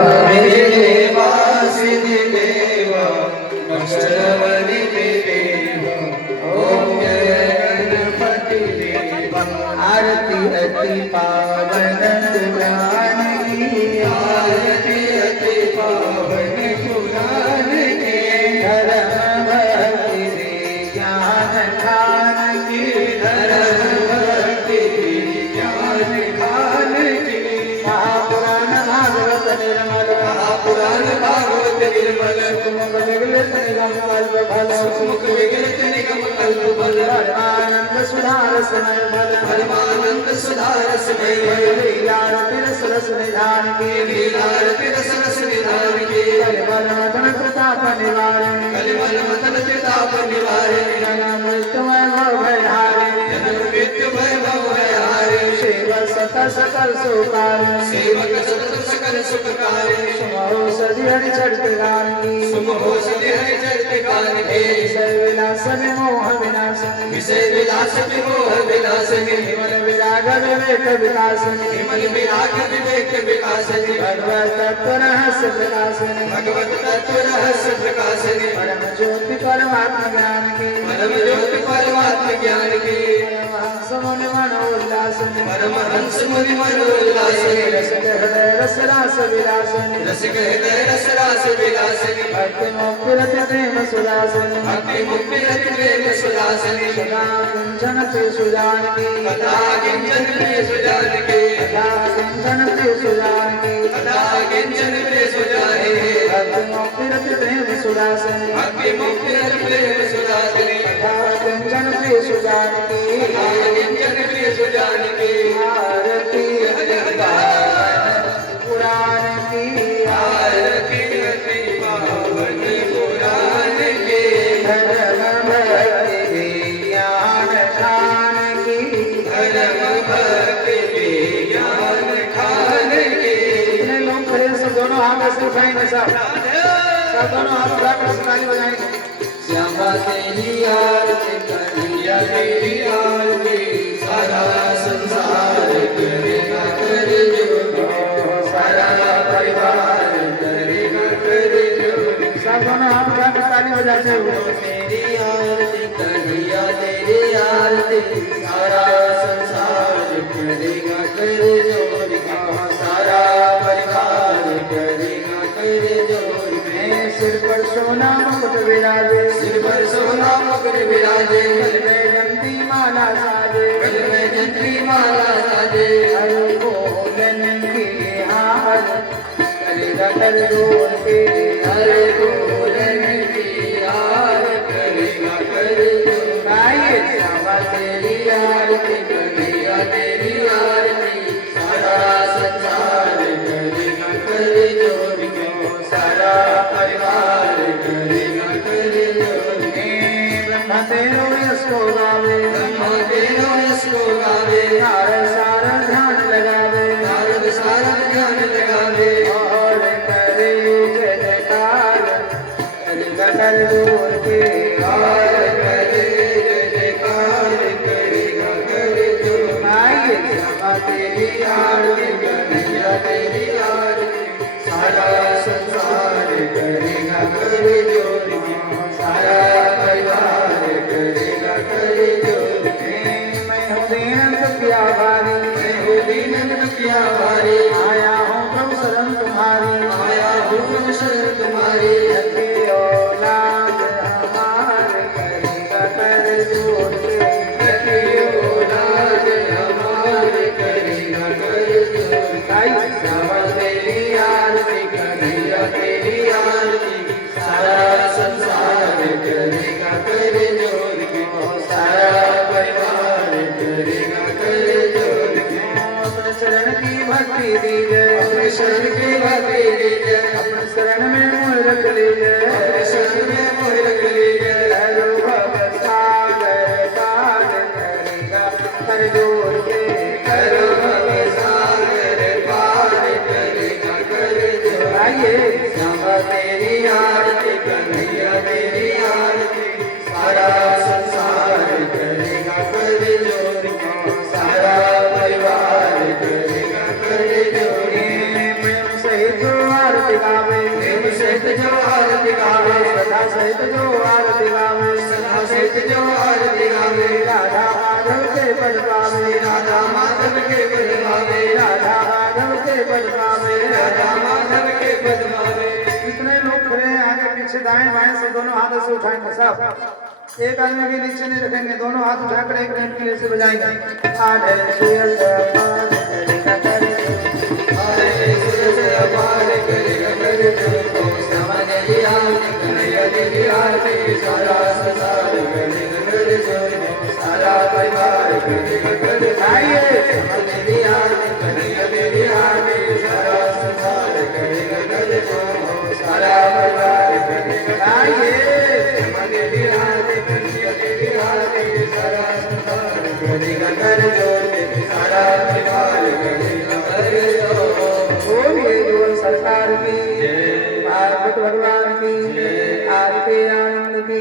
आरती अति पावन पुराण की, आरती अति पावन पुराण की, धर्म भक्ति ज्ञान खान की, धर्म भक्ति ज्ञान खान की। महापुराण भागवत निर्मल, महापुराण भागवत निर्मल, सुमुख विगलित निगम कल्प फल, सुमुख विगलित निगम कल्प फल, परमानंद सुधारस मय फल, परमानंद सुधारस मय फल, लीलार तिरस रस निधान की, लीलार तिरस रस निधान की, कलिमल मथन प्रताप निवारण, कलिमल मथन प्रताप निवारण, जन्म मृत्यु वैभव भयहारिणी, जन्म मृत्यु वैभव भयहारिणी, सेवक सत सकल सुखारिणी, सेवक सत सकल सुखकारिणी, सुमहोषधि हरि चरित गान की, सुमहोषधि हरि चरित गान की, विषय विलासन मोह विनाशन, विषय विलासन मोह विनाशन, विमल विराग विवेक विकासन, विमल विराग विवेक विकासन, भगवत तत्व रहस्य प्रकाशन, भगवत तत्व रहस्य प्रकाशन, परम ज्योति परमात्म ज्ञान की, परम ज्योति परमात्म ज्ञान की, परमहंस मुनि मनोल्लासन, परमहंस मुनि मनोल्लासन, रसिक हृदय रस रास विलासन, रसिक हृदय रस रास विलासन, भक्ति मुक्ति रति प्रेम सुदासन, भक्ति मुक्ति रति प्रेम सुदासन, सदा किंचन प्रिय सुजान की, सदा किंचन प्रिय सुजान की, सदा किंचन प्रिय सुजान की, सदा किंचन प्रिय सुजान की, भक्ति मुक्ति रति प्रेम सुदासन, भक्ति मुक्ति रति प्रेम सुदासन, सदा किंचन प्रिय सुजान की, सदा किंचन प्रिय सुजान की, आरती पुराण की, आरती अति पावन पुराण की, धर्म भक्ति ज्ञान खान की, धर्म भक्ति ज्ञान खान की। इतने लोग खड़े सब दोनों हाथ ऐसे उठाएंगे, सब दोनों हाथ उठाकर ताली बजाएंगे। श्यामा तेरी आरती कन्हैया तेरी आरती, सारा संसार करेगा कर जोगी, सारा परिवार करेगा कर जोगी। सब दोनों हाथ उठाकर ताली बजाते हुए तेरी आरती कन्हैया तेरी आरती, सारा संसार करेगा कर जोगी, सारा परिवार करेगा कर जोगी। सिर पर सोना मुकुट विराजे, सिर पर सोना मुकुट विराजे, गल में जंती माला साजे, गल में जंती माला साजे, हर गोलन की हार करेगा कर जोड़ के, हर गोलन की हार करेगा कर जोड़। गाइए श्यामा तेरी आरती कन्हैया तेरी आरती, सारा संसार करेगा कर जोड़, सारा परिवार करेगा कर जोड़। ब्रह्मा तेरो यश को गावे, ब्रह्मा तेरो यश को गावे, नारद सारा ध्यान लगावे, नारद सारा ध्यान लगावे, और करे जय जयकार करेगा कर जोड़ के, और करे जय जयकार करेगा कर जोड़। आइए श्यामा तेरी आरती कन्हैया तेरी आरती, सारा संसार करेगा कर जोड़, सारा परिवार करेगा कर जोड़। मैं हूँ दीनंद किया भारी, मैं हूँ दीनंद किया भारी, आया हूँ प्रभु शरण तुम्हारी, आया हूँ प्रभु शरण तुम्हारी, यदि औलाद हमारे करेगा कर जोड़, यदि औलाद हमारे करेगा कर जोड़। गाइए श्यामा तेरी आरती कन्हैया तेरी आरती, सारा संसार करेगा कर जोड़, सारा परिवार करेगा कर जोड़। अपने शरण की भक्ति दीजिए, अपने शरण की भक्ति दीजिए, अपने शरण में मोह रख लीजिए, अपने शरण में मोह रख लीजिए। हरो भव सागर पार करेगा कर जोड़ के, हरो भव सागर पार करेगा कर जोड़। आइए श्यामा तेरी आरती कन्हैया तेरी आरती, सारा संसार करेगा कर जोड़, सारा परिवार करेगा कर जोड़। प्रेम सहित आरती गावे प्रेम सहित जो आरती गावे सदा सहित जो आरती गावे सदा सहित जो आरती गावे राधा माधव के पद पावे राधा माधव के पद गावे राधा माधव के पद पावे राधा माधव के पद गावे। कितने लोग खड़े हैं आगे पीछे दाएं बाएं से दोनों हाथों से उठाएंगे सब एक आदमी भी नीचे नहीं रखेंगे दोनों हाथ उठाकर एक मिनट के लिए से बजाएंगे आधे सुयस अपार करेगा करे आरे सुरस अपार करेगा करे तो समझ लिया कन्हैया तेरी आरती सारा संसार करेगा करे तो सारा परिवार करेगा करे आइए समझ लिया कन्हैया तेरी आरती सारा संसार करेगा करे तो सारा परिवार करेगा आइए समझ लिया कन्हैया तेरी आरती सारा संसार करेगा करे तो सारा परिवार करेगा करे तो। ओम ये जीवन सरकार की भागवत भगवान की आरती आनंद की